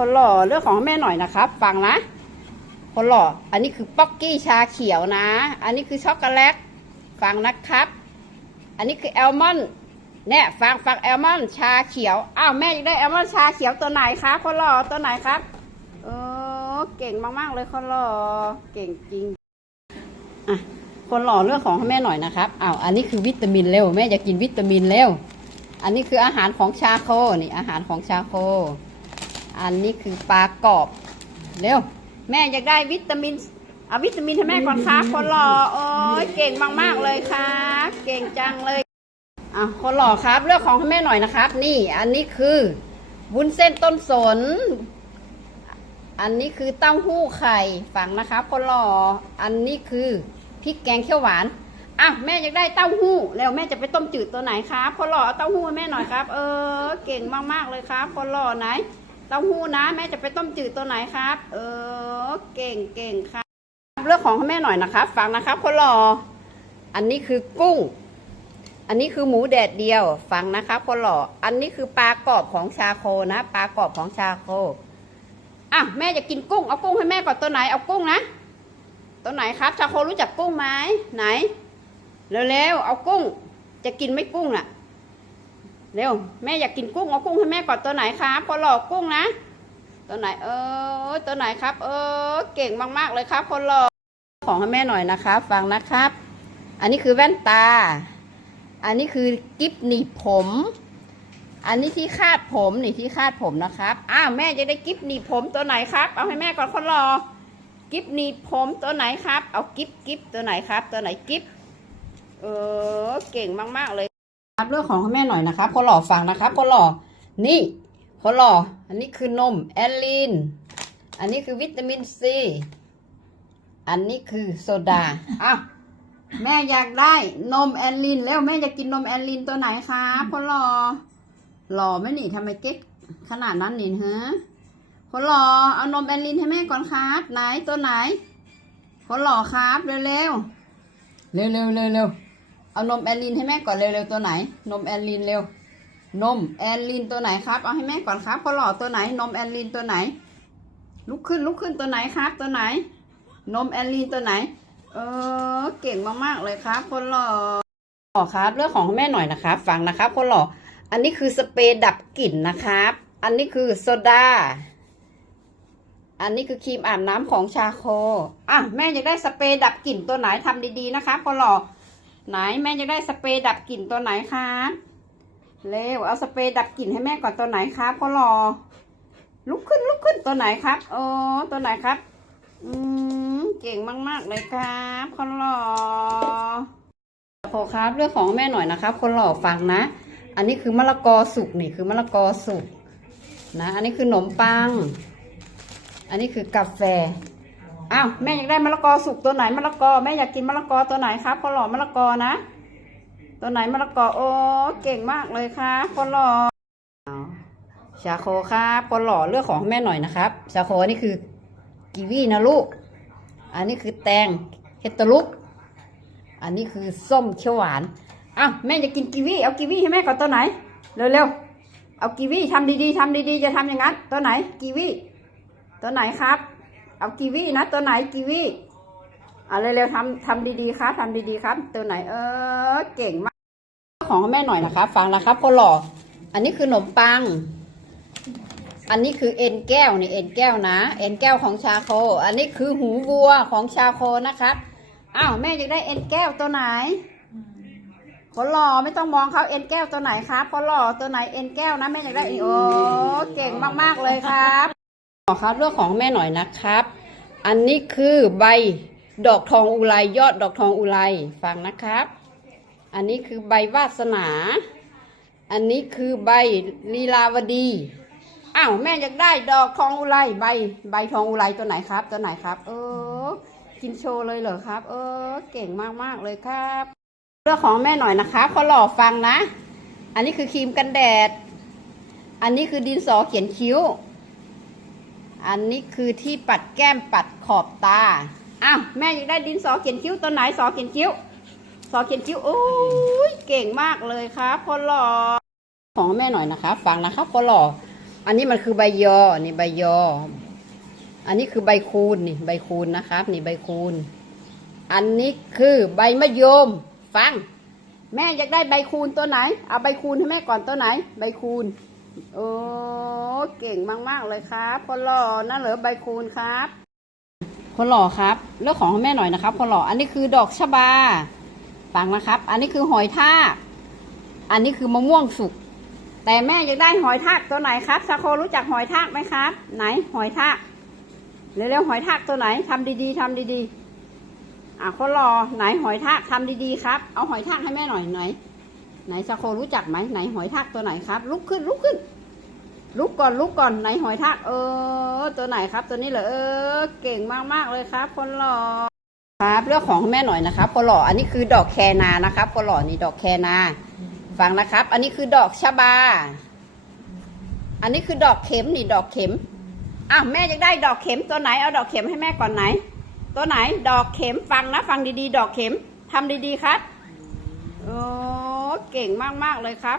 คนหล่อเรื่องของแม่หน่อยนะครับ ฟังนะ คนหล่อ อันนี้คือป๊อกกี้ชาเขียวนะ อันนี้คือช็อกโกแลตฟังนะครับ อันนี้คือแอลมอนด์เนี่ยฟังฟังแอลมอนด์ชาเขียวอ้าวแม่อยากได้แอลมอนด์ชาเขียวตัวไหนคะคนหล่อตัวไหนครับเออเก่งมากๆเลยคนหล่อเก่งจริงอะคนหล่อเรื่องของแม่หน่อยนะครับอ้าวอันนี้คือวิตามินเร็วแม่อยากกินวิตามินเร็วอันนี้คืออาหารของชาโคนี่อาหารของชาโค อันนี้คือปลากรอบ เร็ว แม่อยากได้วิตามิน เอาวิตามินให้แม่ก่อนครับคนหล่อโอ้ยเก่งมาก ๆ เลยครับเก่งจังเลยอะคนหล่อครับเลือกของให้แม่หน่อยนะครับ นี่อันนี้คือวุ้นเส้นต้นสน อันนี้คือเต้าหู้ไข่ฝังนะครับคนหล่ออันนี้คือพริกแกงเขียวหวานอะแม่อยากได้เต้าหู้แล้วแม่จะไปต้มจืดตัวไหนครับคนหล่อเอาเต้าหู้ให้แม่หน่อยครับ เออ เก่งมากๆเลยครับคนหล่อไหน ต้าหู้นะแม่จะไปต้มจืดตัวไหนครับ เออ เก่งเก่งครับเลือกของให้แม่หน่อยนะครับฟังนะครับคนหล่ออันนี้คือกุ้ง อันนี้คือหมูแดดเดียว ฟังนะครับคนหล่อ อันนี้คือปลากรอบของชาโคนะ ปลากรอบของชาโคอะแม่จะกินกุ้ง เอากุ้งให้แม่ก่อนตัวไหน เอากุ้งนะ ตัวไหนครับ ชาโครู้จักกุ้งไหมไหน เร็วๆ เอากุ้ง จะกินไม่กุ้งน่ะ เร็วแม่อยากกินกุ้งเอากุ้งให้แม่ก่อนตัวไหนครับคนหลอกกุ้งนะ ตัวไหนเออตัวไหนครับ เออเก่งมากๆเลยครับคนหล่อของให้แม่หน่อยนะครับ ฟังนะครับ อันนี้คือแว่นตา อันนี้คือกิ๊บหนีบผม อันนี้ที่คาดผมนี่ที่คาดผมนะครับอ้าวแม่จะได้กิ๊บหนีบผมตัวไหนครับ เอาให้แม่ก่อนคนรอกิ๊บหนีบผมตัวไหนครับ เอากิ๊บกิ๊บตัวไหนครับ ตัวไหนกิ๊บเออเก่งมากๆเลย ครับเรื่องของแม่หน่อยนะครับคนหล่อฟังนะครับคนหล่อนี่คนหล่ออันนี้คือนมแอลลีนอันนี้คือวิตามินซีอันนี้คือโซดาอ้าวแม่อยากได้นมแอลลิน แล้วแม่อยากกินนมแอลลินตัวไหนครับคนหล่อหล่อไม่หนี่ทำไมเก๊กขนาดนั้นนี่ฮะคนหล่อเอานมแอลลินให้แม่ก่อนครับไหนตัวไหนคนหล่อครับเร็วเร็วเร็วเร็วเร็ว เอานมแอลลินให้แม่ก่อนเร็วเร็วตัวไหน นมแอลลินเร็ว นมแอลลินตัวไหนครับ เอาให้แม่ก่อนครับคนหล่อตัวไหน นมแอลลินตัวไหน ลุกขึ้นลุกขึ้นตัวไหนครับ ตัวไหน นมแอลลีนตัวไหน เออเก่งมากๆเลยครับคนหล่อหล่อครับ เรื่องของแม่หน่อยนะครับ ฟังนะครับคนหล่อ อันนี้คือสเปรย์ดับกลิ่นนะครับ อันนี้คือโซดาอันนี้คือครีมอาบน้ำของชาโคอะแม่อยากได้สเปรย์ดับกลิ่นตัวไหนทำดีๆนะครับคนหล่อ ไหนแม่อยากได้สเปรย์ดับกลิ่นตัวไหนครับเร็วเอาสเปรย์ดับกลิ่นให้แม่ก่อนตัวไหนครับคนหล่อลุกขึ้นลุกขึ้นตัวไหนครับโอ้ตัวไหนครับ อืมเก่งมาก ๆ เลยครับคนหล่อโคครับเรื่องของแม่หน่อยนะครับ คนหล่อฟังนะ อันนี้คือมะละกอสุกนี่คือมะละกอสุกนะ อันนี้คือขนมปัง อันนี้คือกาแฟ อ้าวแม่อยากได้มะละกอสุกตัวไหนมะละกอแม่อยากกินมะละกอตัวไหนครับคนหล่อมะละกอนะ ตัวไหนมะละกอโอ้เก่งมากเลยครับคนหล่อชาโคครับคนหล่อเรื่องของแม่หน่อยนะครับ ชาโคนี่คือกีวีนะลูก อันนี้คือแตงเฮตาลุก อันนี้คือส้มเขียวหวานอ้าวแม่จะกินกีวีเอากีวีให้แม่ก่อนตัวไหนเร็วๆเอากีวีทำดีๆทำดีๆ จะทำอย่างนั้น ตัวไหนกีวีตัวไหนครับ เอากีวีนะ ตัวไหนกีวีเอาเร็วๆทำทำดีๆครับทำดีๆครับ ตัวไหน เออ เก่งมาก ของแม่หน่อยนะครับ ฟังนะครับคนหล่ออันนี้คือขนมปัง อันนี้คือเอ็นแก้วนี่เอ็นแก้วนะ เอ็นแก้วของชาโค อันนี้คือหูวัวของชาโคนะครับอ้าวแม่อยากได้เอ็นแก้วตัวไหนคนหล่อไม่ต้องมองเขาเอ็นแก้วตัวไหนครับคนหล่อตัวไหนเอ็นแก้วนะแม่อยากได้อีกโอ้เก่งมากๆเลยครับ ขอครับเรื่องของแม่หน่อยนะครับ อันนี้คือใบดอกทองอุไรยอดดอกทองอุไรฟังนะครับ อันนี้คือใบวาสนา อันนี้คือใบลีลาวดีอ้าวแม่อยากได้ดอกทองอุไรใบ ใบทองอุไรตัวไหนครับ ตัวไหนครับ เออกินโชว์เลยเหรอครับ เออ เก่งมากๆเลยครับ เรื่องของแม่หน่อยนะคะขอหล่อฟังนะ อันนี้คือครีมกันแดด อันนี้คือดินสอเขียนคิ้ว อันนี้คือที่ปัดแก้มปัดขอบตา อ้าวแม่อยากได้ดินสอเขียนคิ้วตัวไหนสอเขียนคิ้ว สอเขียนคิ้วโอ้ยเก่งมากเลยครับคนหล่อของแม่หน่อยนะคะ ฟังนะคะคนหล่ออันนี้มันคือใบยอ นี่ใบยอ อันนี้คือใบคูณนี่ใบคูณนะครับ นี่ใบคูณ อันนี้คือใบมะยม ฟัง แม่อยากได้ใบคูณตัวไหน เอาใบคูณให้แม่ก่อนตัวไหน ใบคูณโอ้ เก่งมากๆเลยครับคนหล่อนั่นเหรอใบคูณครับคนหล่อครับเลือกของให้แม่หน่อยนะครับคนหล่ออันนี้คือดอกชบาฟังนะครับ อันนี้คือหอยทากอันนี้คือมะม่วงสุกแต่แม่อยากได้หอยทากตัวไหนครับซาโครู้จักหอยทากไหมครับ ไหนหอยทากเร็วๆหอยทากตัวไหนทำดีๆทำดีๆ อะคนรอไหนหอยทากทำดีๆครับ เอาหอยทากให้แม่หน่อยหน่อยไหนซาโครู้จักไหมไหนหอยทากตัวไหนครับ ลุกขึ้นลุกขึ้น ลุกก่อนลุกก่อนไหนหอยทากเออ ตัวไหนครับ ตัวนี้เหรอเออ เก่งมากๆเลยครับ คนหล่อครับเลือกของแม่หน่อยนะครับคนหล่ออันนี้คือดอกแคนานะครับคนหล่อนี่ดอกแคนาฟังนะครับ อันนี้คือดอกชะบา อันนี้คือดอกเข็มนี่ดอกเข็มอะแม่จะได้ดอกเข็มตัวไหนเอาดอกเข็มให้แม่ก่อนไหน ตัวไหนดอกเข็มฟังนะ ฟังดีๆ ดอกเข็มทำดีๆครับโอ้เก่งมากๆเลยครับ